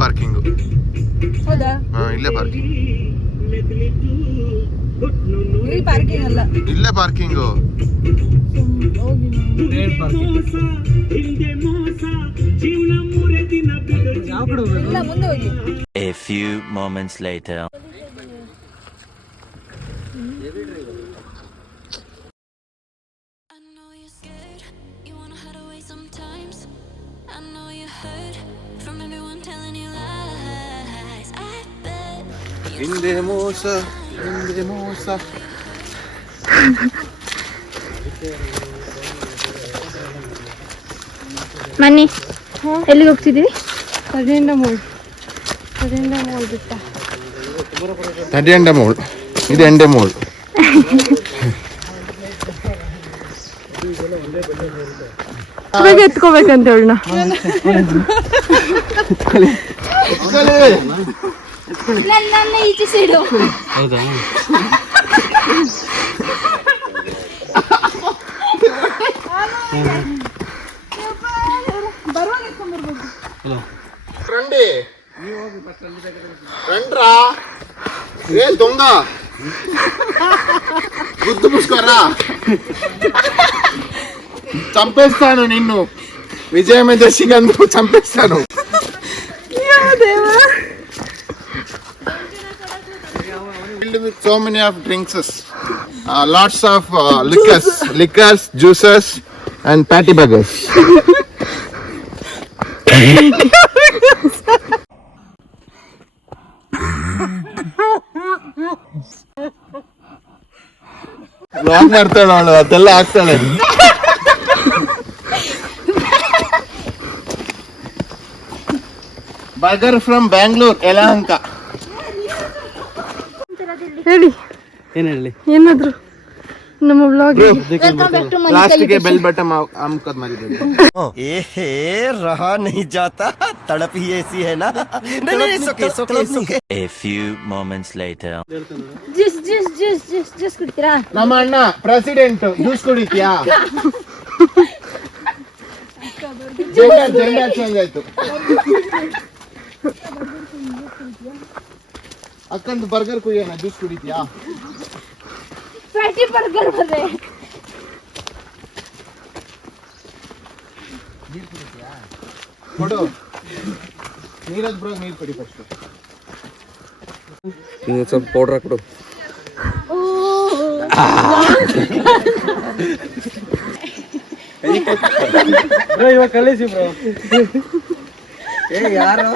Parking. ಹೌದಾ? ಇಲ್ಲೇ parking. ಇಲ್ಲಿ ಪಾರ್ಕಿಂಗ್ ಅಲ್ಲ, ಇಲ್ಲೇ ಪಾರ್ಕಿಂಗು. ಮುಂದೆ ಹೋಗಿ. A few moments later. ಹಿಂದೆ ಮೋಸ, ಹಿಂದೆ ಮೋಸ. ಮನಿ ಎಲ್ಲಿಗೆ ಹೋಗ್ತಿದ್ದೀವಿ? ತಡಿಯಂಡ ಮೋಳ್ ಬಿಟ್ಟ. ತಡಿಯಂಡ ಮೋಳ್, ಇದು ಎಂಡೆ ಮೋಳ್. ಎತ್ಕೋಬೇಕಂತ ಹೇಳ. ನನ್ನ ಈಚೆ ಸೈಡು. ಹೌದಾ? రండ్రా ఏ దొంగ గుర్తు పుసుకోరా, చంపేస్తాను నిన్ను. విజయమదశికందు చంపేస్తాను. Filled with so many of drinks, lots of liquors, juices and patty burgers. Blog ಮಾಡ್ತಾಳೆ ಅವಳು, ಅದೆಲ್ಲ ಆಗ್ತಾಳೆ. Burger from Bangalore, Yelahanka. ಹೇಳಿ, ಏನ್ ಹೇಳಿ? ಏನಾದ್ರು ನಮ್ಮ ಬ್ಲಾಗ್. ಲಾಸ್ಟ್ಗೆ ಬೆಲ್ ಬಟನ್ ಅಮ್ಕದ್ ಮಾಡಿದ್ದೇನೆ. ಏಹೇ ರಹಾ ನಹಿ ಜಾತಾ, ತಡಪ್ ಹಿ ಐಸಿ ಹೈ ನಾ. नहीं सोके. A few moments later. Juice ಕುಡ್ತೀರಾ? ನಮ್ಮ ಅಣ್ಣ ಪ್ರೆಸಿಡೆಂಟ್, ಜ್ಯೂಸ್ ಕುಡಿತೀಯಾ? ಜೆಂಡರ್ ಚೇಂಜ್ ಆಯ್ತು. ಅಕ್ಕಂದು ಬರ್ಗರ್ ಕುಯ್ಯೋಣ, ಜ್ಯೂಸ್ ಕುಡಿತೀಯಾ? ಪ್ಯಾಟಿ ಬರ್ಗರ್ ಬರ್ರೆ. ಕೊಡು ನೀರಜ್ ಬ್ರೋ, ನೀರು ಕೊಡಿ ಫಸ್ಟ್. ಸ್ವಲ್ಪ ಪೌಡರ್ ಹಾಕ್ಬಿಡು. ಬ್ರೋ ಇವಾಗ ಕಳಿಸಿ ಬ್ರೋ. ಯಾರು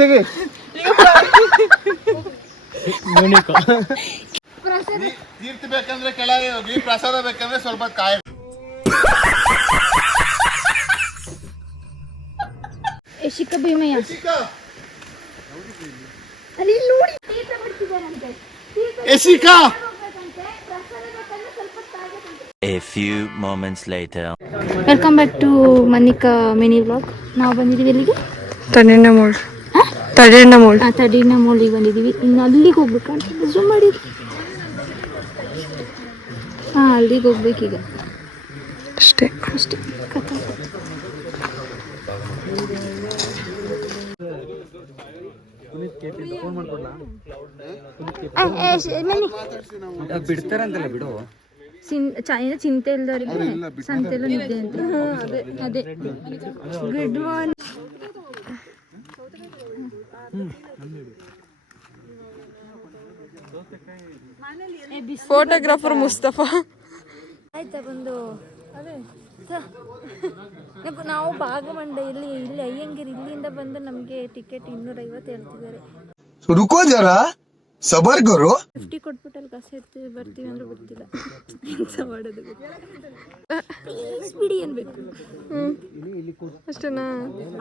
ತೆಗಿ ತೀರ್ಥ ಬೇಕಂದ್ರೆ ಕೆಳಗೆ ಹೋಗಿ, ಪ್ರಸಾದ ಬೇಕಂದ್ರೆ ಸ್ವಲ್ಪ ಕಾಯ. ಶಿಖ ಭೀಮಯ್ಯ ಅಲ್ಲಿ ನೋಡಿ ತೀರ್ಥ ಬಿಡ್ತಿದ್ದಾರಂತೆ. A few moments later. Welcome back to Manika mini vlog. ನಾವು ಬಂದಿದ್ದೀವಿ ಎಲ್ಲಿಗೆ? ತಡಿಯಂಡ ಮೋಳ್. ತಡಿಯಂಡ ಮೋಳಿಗೆ ಬಂದಿದ್ದೀವಿ. ಇನ್ನು ಅಲ್ಲಿಗೆ ಹೋಗ್ಬೇಕಂತ ಝೂಮ್ ಮಾಡಿದ್ವಿ. ಅಲ್ಲಿಗೆ ಹೋಗ್ಬೇಕೀಗ ಅಷ್ಟೇ. ಕಥೆ. ಬಿಡ್ತಾರಂತಲ್ಲ ಬಿಡು. ಚಿಂತೆ ಇಲ್ದವ್ರಿಗೆ ಸಂತೆಲ್ಲ ನಿದ್ದೆ ಅಂತ. ಅದೇ ಗುಡ್ ಮಾರ್ನಿಂಗ್. ಫೋಟೋಗ್ರಾಫರ್ ಮುಸ್ತಫಾ ಆಯ್ತಾ ಬಂದು. ನಾವು ಭಾಗಮಂಡ ಇಲ್ಲಿ ಅಯ್ಯಂಗಿರಿ, ಇಲ್ಲಿಂದ ಬಂದು ನಮಗೆ ಟಿಕೆಟ್ 250 ಹೇಳ್ತಿದ್ದಾರೆ. ರುಕೋ ಜರಾ ಸಬರ್ ಕರೋ. 50 ಕೊಟ್ಬಿಟ್ಟು ಅಲ್ಲಿ ಕಸ ಇರ್ತೀವಿ, ಬರ್ತೀವಿ ಅಂದ್ರೆ ಬರ್ತಿಲ್ಲ. ಎಂತ ಮಾಡೋದು ಪ್ಲೀಸ್ ಬಿಡಿ ಅನ್ಬೇಕು. ಅಷ್ಟೇನಾ?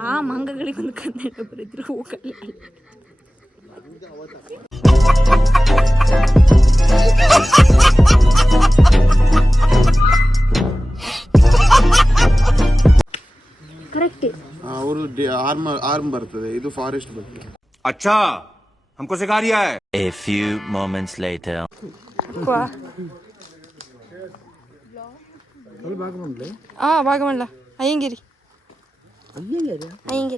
ಆ ಮಂಗಗಳಿಗೆ ಒಂದು ಕನ್ನಡ ಬರೆದ್ರು ಹೋಗಲ್ಲ. ಕರೆಕ್ಟ್. ಅವರು ಆರ್ಮ್ ಬರ್ತದೆ, ಇದು ಫಾರೆಸ್ಟ್ ಬರ್ತದೆ. अच्छा हमको सिखा रिया है. A few moments later. Bhagamandala ಅಯ್ಯಂಗಿರಿ. ಹಿಂಗೆ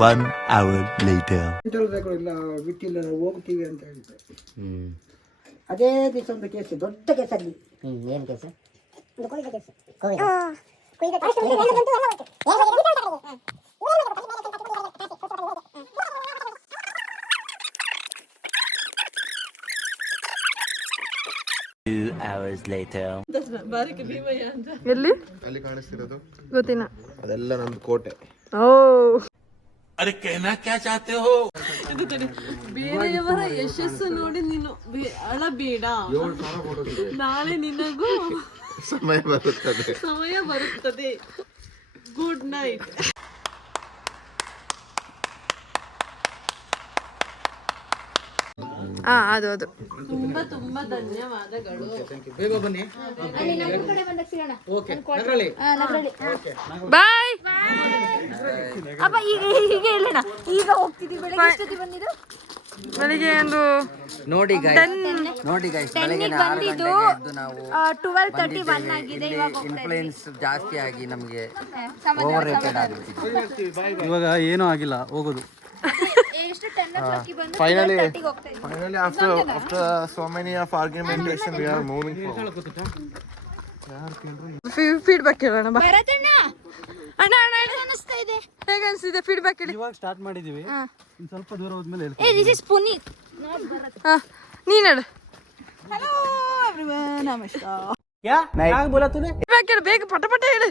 1 hour later. ಇಲ್ಲ ಬಿಟ್ಟಿಲ್ಲ ನಾವು ಹೋಗ್ತೀವಿ ಅಂತ ಹೇಳಿದ್ದೆ. ಅದೇ ದಿವಸ ಒಂದು ಕೇಸ್ ದೊಡ್ಡ ಕೇಸ್ ಅಲ್ಲಿ. ಏನು ಕೇಸ್? Two hours later. ಎಲ್ಲಿ ಅಲ್ಲಿ ಕಾಣಿಸ್ತಿರೋದು ಗೊತ್ತಿನ ಅದೆಲ್ಲ ನಮ್ದು ಕೋಟೆ. ಓ ಬೇರೆಯವರ ಯಶಸ್ಸು ನೋಡಿ ನೀನು ಅಳಬೇಡ. ನಾಳೆ ನಿನಗೂ ಸಮಯ ಬರುತ್ತದೆ. Good night. ಅದು ತುಂಬಾ ತುಂಬಾ ಧನ್ಯವಾದಗಳು. ಬೇಗ ಬನ್ನಿ. ಬಾಯ್. ಅಪ್ಪ ಈಗ ಹೀಗೆ ಹೇಳೋಣ. ಈಗ ಹೋಗ್ತಿದ್ದೀವಿ. ಬೆಳಗ್ಗೆ ಎಷ್ಟೊತ್ತಿಗೆ ಬಂದಿದ್ದು? ಬೆಳಿಗ್ಗೆ ಒಂದು ನೋಡಿ ಗೈಸ್ ಬೆಳಗ್ಗೆ 6 ಗಂಟೆಗೆ ಎದ್ದು ನಾವು 12:31 ಆಗಿದೆ. ಇನ್ಫ್ಲೂಯೆನ್ಸ್ ಜಾಸ್ತಿ ಆಗಿ ನಮಗೆ ಓವರ್ ರೇಟೆಡ್ ಆಗುತ್ತೆ. ಇವಾಗ ಏನೂ ಆಗಿಲ್ಲ, ಹೋಗೋದು. ಎಷ್ಟು 10 o'clock ಬಂದು Finally, 12:30 ಹೋಗ್ತಾ ಇದ್ದೀವಿ. finally after so many of argumentation we are moving forward. Feedback ಕೇಳೋಣ ಬಾ. ಭರತಣ್ಣ ಅಣ್ಣ ಅನಿಸ್ತಾ ಇದೆ. ಹೇಗೆ ಅನ್ಸಿದೆ ಫೀಡ್ಬ್ಯಾಕ್ ಹೇಳಿ. ಇವಾಗ ಸ್ಟಾರ್ಟ್ ಮಾಡಿದೀವಿ, ಇನ್ನು ಸ್ವಲ್ಪ ದೂರ ಹೋದ್ಮೇಲೆ ಹೇಳ್ತೀನಿ. ಏ this is Puneeth. Not Bharath. ನೀನ್ ಹೇಳು. ಹಲೋ ಎವ್ರಿವನ್, ನಮಸ್ಕಾರ. ಫೀಡ್ಬ್ಯಾಕ್ ಹೇಳು ಬೇಗ, ಪಟ ಪಟ ಹೇಳು.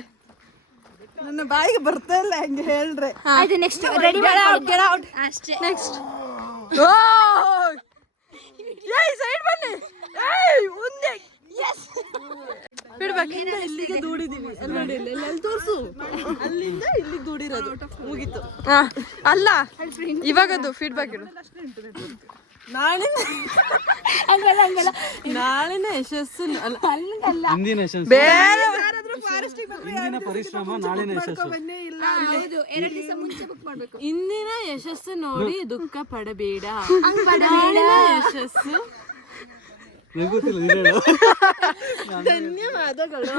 ನನ್ನ ಬಾಯಿಗೆ ಬರ್ತಾ ಇಲ್ಲ ಹೆಂಗೆ ಹೇಳ್ರೆ. ಆಯ್ತು ನೆಕ್ಸ್ಟ್ ರೆಡಿ ಗೆಟ್ ಔಟ್ ಅಷ್ಟೇ. ನೆಕ್ಸ್ಟ್ ಏಯ್ ಸೈಡ್ ಬನ್ನಿ. ಏಯ್ ಮುಂದೆ. Yes feedback. ಇಲ್ಲಿಗೆ ದೂಡಿದೀವಿ ನೋಡಿ, ಅಲ್ಲಿ ತೋರ್ಸು. ಅಲ್ಲಿಂದ ಇಲ್ಲಿಗೆ ದೂಡಿರೋದು ಮುಗೀತು. ಅಲ್ಲ ಇವಾಗದು ಫೀಡ್ಬ್ಯಾಕ್ ಹೇಳು. ನಾಳಿನ ಯಶಸ್ಸು ಹಿಂದಿನ ಯಶಸ್ಸು, ಬೇರೆ ಹಿಂದಿನ ಪರಿಶ್ರಮ, ನಾಳಿನ ಯಶಸ್ಸು. ಇಂದಿನ ಯಶಸ್ಸು ನೋಡಿ ದುಃಖ ಪಡಬೇಡ. ನಾಳಿನ ಯಶಸ್ಸು. ನಂಗೆ ಗೊತ್ತಿಲ್ಲ, ನೀನು ಹೇಳು. ಧನ್ಯವಾದಗಳು.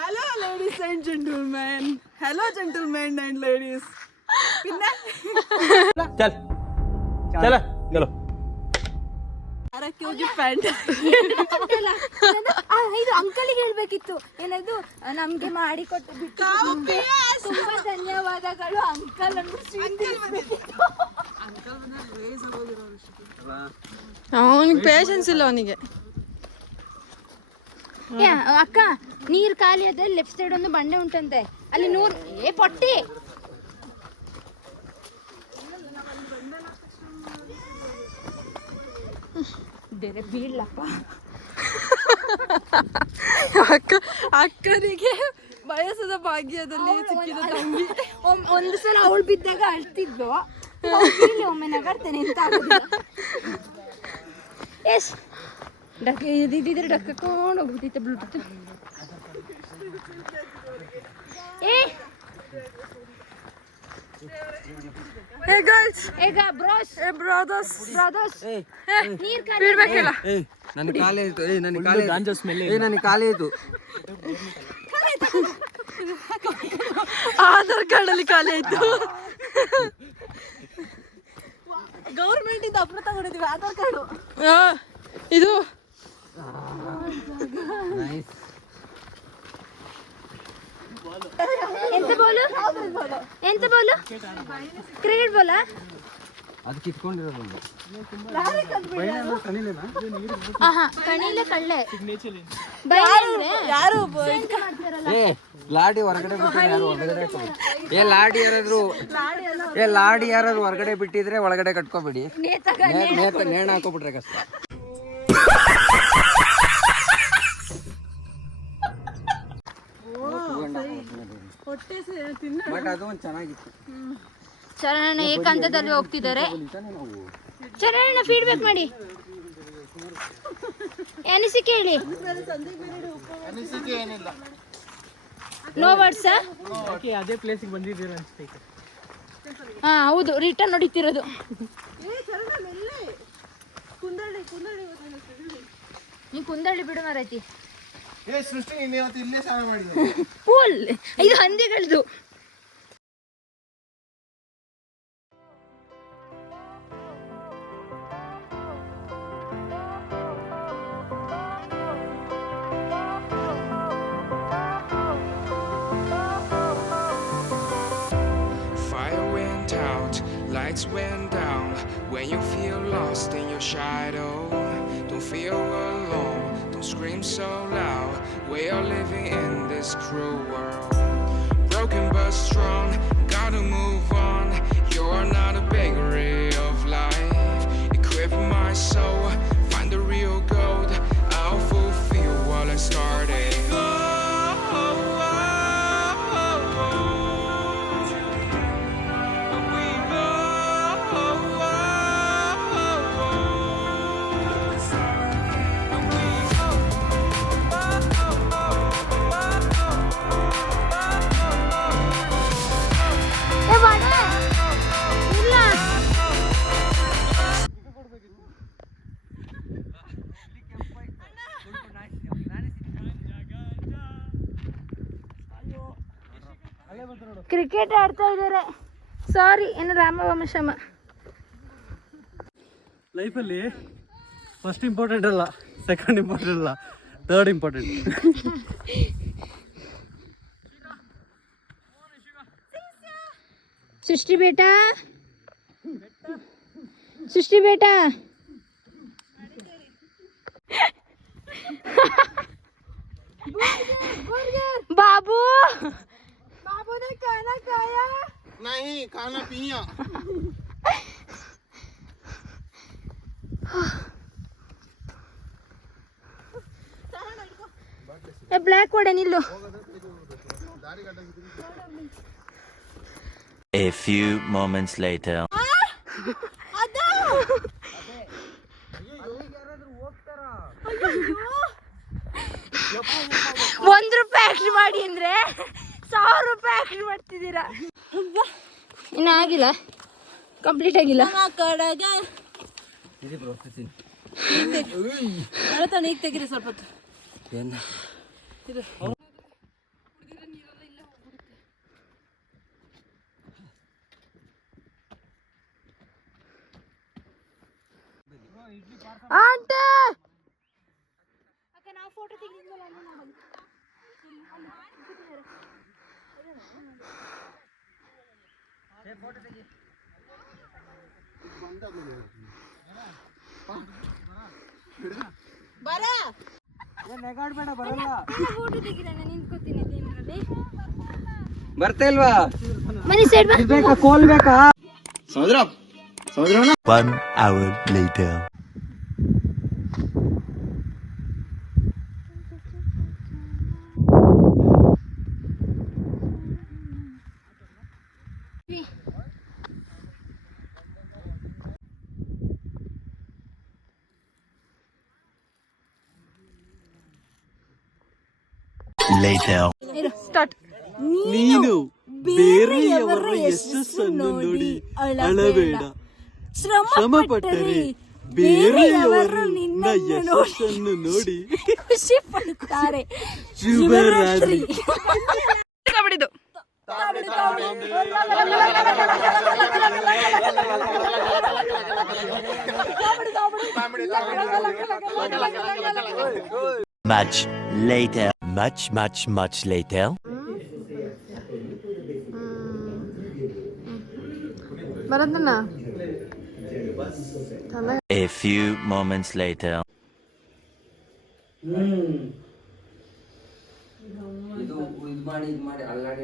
Hello ladies and gentlemen. Hello gentlemen and ladies. പിന്നെ ಚಲ ಚಲೋ ಆರಕ್ಕೆ ಹೋಗಿ ಪ್ಯಾಂಟ್. ಇದು ಅಂಕಲಿಗೆ ಹೇಳ್ಬೇಕಿತ್ತು. ಏನದು ನಮ್ಗೆ ಮಾಡಿ ಕೊಟ್ಟು ಬಿಟ್ಟು ತುಂಬಾ ಧನ್ಯವಾದಗಳು ಅಂಕಲ್ ಅನ್ನು ಸ್ವೀಕರಿಸಬೇಕಿತ್ತು. ಅವನಿಗೆ ಪೇಷನ್ಸ್ ಇಲ್ಲ ಅವನಿಗೆ. ಅಕ್ಕ ನೀರ್ ಖಾಲಿ ಆದ್ರೆ ಲೆಫ್ಟ್ ಸೈಡ್ ಒಂದು ಬಂಡೆ ಉಂಟಂತೆ, ಅಲ್ಲಿ ಪೊಟ್ಟಿ ಬೇರೆ ಬೀಳಪ್ಪ. ಅಕ್ಕನಿಗೆ ಬಯಸದ ಭಾಗ್ಯದಲ್ಲಿ ಸಿಕ್ಕಿದ ತಂಗಿ. ಒಂದು ಸಲ ಅವಳು ಬಿದ್ದಾಗ ಅಳ್ತಿದ್ಲು, ಒಮ್ಮೆ ನಗಾಡ್ತೇನೆ ಅಂತ ಎಸ್ ಡಕ್ಕೆ ಇದಿದ್ರೆ ಡಕ್ಕೊಂಡು ಹೋಗ್ಬಿಟ್ಟಿತ್ತು bluetooth. Hey guys, bros brothers, ನೀರ್ ಫೀಡ್ಬ್ಯಾಕ್ ಹೇಳ. ನನ್ನ ಕಾಲೇ ಆಯ್ತು. ನನ್ನ ಕಾಲೇ ನನ್ನ ಕಾಲೇ ಆಯ್ತು. ಆಧಾರ್ ಕಾರ್ಡ್ ಅಲ್ಲಿ ಖಾಲಿ ಆಯ್ತು. ಗೌರ್ಮೆಂಟ್ ಇಂದ ಅಪ್ರೂವ್ ತಗೊಂಡಿದೀವಿ ಆಧಾರ್ ಕಾರ್ಡು. ಇದು ಎಂತ ಬೋಲು ಕ್ರಿಕೆಟ್ ಬೋಲಾ? ಅದು ಕಿತ್ಕೊಂಡಿರೋದು ಕಣಿಲೆ ಕಳ್ಳೆ ಯಾರು ಲಾಡಿ ಹೊರಗಡೆ ಬಿಟ್ಟಿದ್ರೆ ಯಾರು ಹೊರಗಡೆ ಲಾಡಿ ಯಾರಾದ್ರು ಹೊರಗಡೆ ಬಿಟ್ಟಿದ್ರೆ ಒಳಗಡೆ ಕಟ್ಕೋಬೇಡಿ. ನೇಣ ಹಾಕೋಬಿಟ್ರೆ ಕಷ್ಟ. ಬಟ್ ಅದು ಒಂದು ಚೆನ್ನಾಗಿತ್ತು. ಚರಣ ಏಕಾಂತದಲ್ಲಿ ಹೋಗ್ತಿದ್ದಾರೆ. ಚರಣ ಫೀಡ್ಬ್ಯಾಕ್ ಮಾಡಿ, ಅನಿಸಿಕೆ ಹೇಳಿ. ಅನಿಸಿಕೆ ಏನಿಲ್ಲ. No words. ಅದೇ ಪ್ಲೇಸಿಗೆ ಬಂದಿದ್ದೀರಾ ಅನ್ಸ್ತೈತೆ. ಹಾ ಹೌದು, ರಿಟರ್ನ್ ಹೊಡಿತಿರೋದು. ನೀ ಕುಂದಳ್ಳಿ ಬಿಡು ಮಾರೈತಿ. ಸೃಷ್ಟಿ ನೀನು ಇವತ್ತು ಇಲ್ಲೇ ಸ್ನಾನ ಮಾಡಿದ. ಪೂಲ್ ಇದು ಹಂದಿಗಳದು. Fire went out, lights went down. When you feel lost in your shadow, don't feel alone, don't scream so loud. We are living in this cruel world. Broken but strong, gotta move on. You're not a bakery of life. Equip my soul, find the real gold. I'll fulfill what I started. Cricket ಆಡ್ತಾ ಇದ್ದಾರೆ. ಸಾರಿ, ಏನು ರಾಮವಂಶಮ. ಲೈಫಲ್ಲಿ first important ಅಲ್ಲ, second important ಅಲ್ಲ, third important. ಸೃಷ್ಟಿ ಬೇಟಾ, ಸೃಷ್ಟಿ ಬೇಟಾ. बाबू बाबू ने खाना खाया नहीं, खाना पिया. ಬ್ಲ್ಯಾಕ್ ವಡೆ ನಿಲ್ಲು. A few moments later. ₹1 act ಮಾಡಿ ಅಂದ್ರೆ ₹1000 ಆಕ್ಟ್ ಮಾಡ್ತಿದ್ದೀರಾ. ಇನ್ನು ಆಗಿಲ್ಲ, ಕಂಪ್ಲೀಟ್ ಆಗಿಲ್ಲ. ಈಗ ತೆಗೀರಿ ಸ್ವಲ್ಪ ಹೊತ್ತು. ಆಂಟಿ ನಾವು ಫೋಟೋ ತೆಗೆದಿದ್ವಲ್ಲ ಅಲ್ಲಿ ನೋಡೋದು. ಫೋಟೋ ತೆಗಿರೋಣ, ನಿಂತ್ಕೋತೀನಿ ಇದರಲ್ಲಿ. ಬರ್ತಾ ಇಲ್ವಾ? ಮನಿ ಸೈಡ್ ಬಾ. ಬೇಕಾ ಕೋಲ್ ಬೇಕಾ? ಸಮುದ್ರ 1 hour later. Later. ಸ್ಟಾರ್ಟ್. ನೀನು ಬೇರೆಯವರ ಯಶಸ್ಸನ್ನು ನೋಡಿ ಅಳಬೇಡ, ಶ್ರಮ ಪಟ್ಟರೆ ಬೇರೆಯವರು ನಿನ್ನ ಯಶಸ್ಸನ್ನು ನೋಡಿ ಖುಷಿ ಪಡುತ್ತಾರೆ. ಶುಭರಾತ್ರಿ. ಕಬಡ್ಡಿದು Much later. Much later. ಬರೋದನ್ನ A few moments later. ಇದು ಮಾಡಿ ಅಲ್ಲಾಡಿ